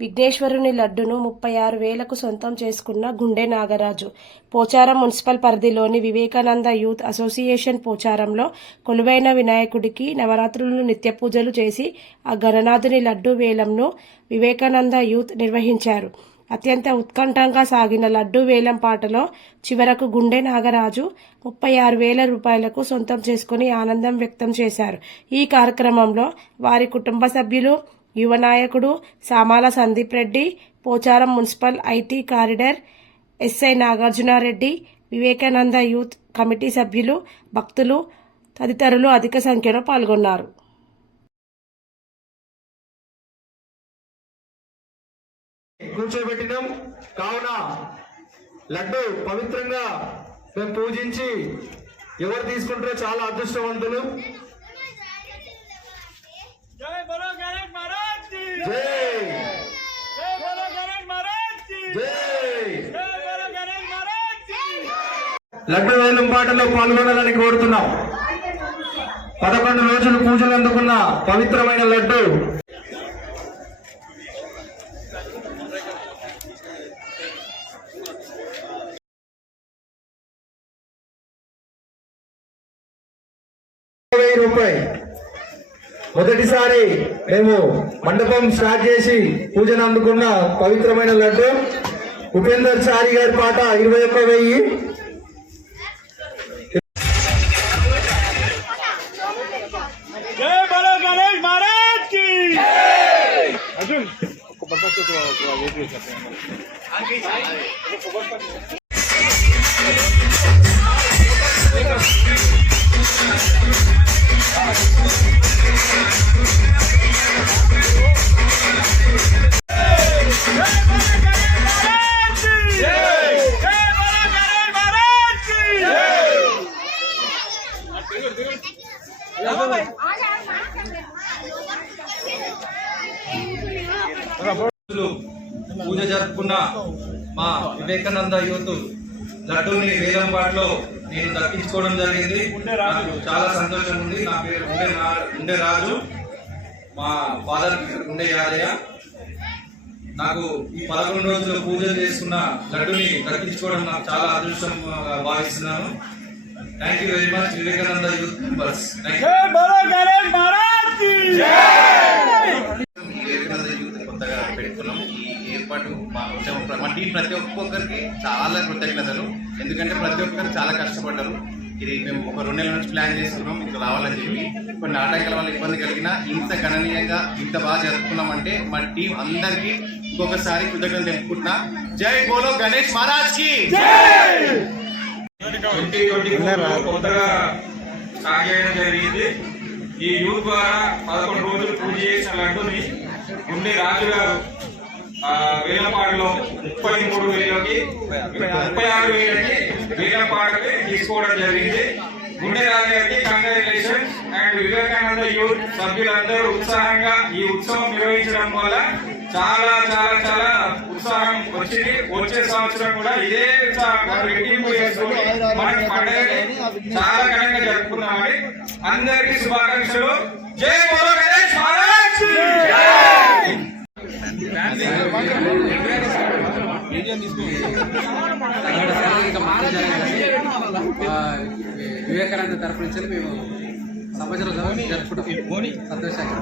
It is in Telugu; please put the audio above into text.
విఘ్నేశ్వరుని లడ్డును ముప్పై ఆరు వేలకు సొంతం చేసుకున్న గుండె నాగరాజు. పోచారం మున్సిపల్ పరిధిలోని వివేకానంద యూత్ అసోసియేషన్ పోచారంలో కొలువైన వినాయకుడికి నవరాత్రులను నిత్య పూజలు చేసి ఆ గణనాథుని లడ్డు వేలంను వివేకానంద యూత్ నిర్వహించారు. అత్యంత ఉత్కంఠంగా సాగిన లడ్డు వేలం పాటలో చివరకు గుండె నాగరాజు ముప్పై ఆరు వేల రూపాయలకు సొంతం చేసుకుని ఆనందం వ్యక్తం చేశారు. ఈ కార్యక్రమంలో వారి కుటుంబ సభ్యులు యువ నాయకుడు Samala Sandeep Reddy Pocharam municipal IT corridor SI Nagarjuna Reddy Vivekananda youth committee సభ్యులు భక్తులు తదితరులు అధిక సంఖ్యలో పాల్గొన్నారు. కూర్చోబెట్టినాం. కావున లడ్డు పవిత్రంగా మేము పూజించి ఎవరు తీసుకుంటారో చాలా అదృష్టవంతులు. లడ్డు వేలం పాటలో పాల్గొనాలని కోరుతున్నాం. పదకొండు రోజులు పూజలు అందుకున్న పవిత్రమైన లడ్డు. వెయ్యి రూపాయి. మొదటిసారి మేము మండపం స్టార్ట్ చేసి పూజను అందుకున్న పవిత్రమైన లడ్డు. ఉపేందర్ చారి గారి పాట ఇరవై ఒక్క వెయ్యి. Bravo. పూజ జరుపుకున్న మా వివేకానంద యూత్ లడ్డూని వేలంపాట్లో నేను దక్కించుకోవడం జరిగింది. నాకు చాలా సంతోషం ఉంది. నా పేరు ఉండే నా- ఉండే రాజు. మా ఫాదర్ ఉండే యాదయ్య నాకు ఈ పదకొండు రోజులు పూజలు చేసుకున్న లడ్డుని దక్కించుకోవడం నాకు చాలా అదృష్టం భావిస్తున్నాను. Thank you very much Vivekananda youth members ఈ ప్రతి ఒక్కొక్కరికి చాలా కృతజ్ఞతలు. ఎందుకంటే ప్రతి ఒక్కరు చాలా కష్టపడ్డారు. ఇది మేము ఒక రెండు నెలల నుంచి ప్లాన్ చేస్తున్నాం ఇంకా రావాలని చెప్పి. కొన్ని ఆటంకాల వల్ల ఇబ్బంది కలిగినా ఇంత గణనీయంగా ఇంత బాగా జరుపుకున్నామంటే మా టీం అందరికీ ఇంకొకసారి కృతజ్ఞతలు తెలుపుకుంటున్నా. జై బోలో గణేష్ మహారాజ్కి కొత్తగా స్టార్ట్ జరిగింది ఈ యూత్ ద్వారా పదకొండు రోజులు పూజ చేసిన లడ్డుని గుండె రాజు గారు వేలపాడులో ముప్పై మూడు వేలకి ముప్పై ఆరు వేలకి వేలపాడుకి తీసుకోవడం జరిగింది. గుండె రాజాకి కంగ్రాచులేషన్స్ అండ్ వివేకానంద యూత్ సభ్యులందరూ ఉత్సాహంగా ఈ ఉత్సవం నిర్వహించడం వల్ల చాలా చాలా చాలా ఉత్సాహం వచ్చింది. వచ్చే సంవత్సరం కూడా ఇదే ఉత్సాహంగా రెట్టింపు చేసుకుని మన పండుగని చాలా ఘనంగా జరుపుకున్నామని అందరికీ శుభాకాంక్షలు. జై బోలో వివేకానంద తరపు నుంచి మేము సమాజంలో జరుపుకుంటాం. సంతోషంగా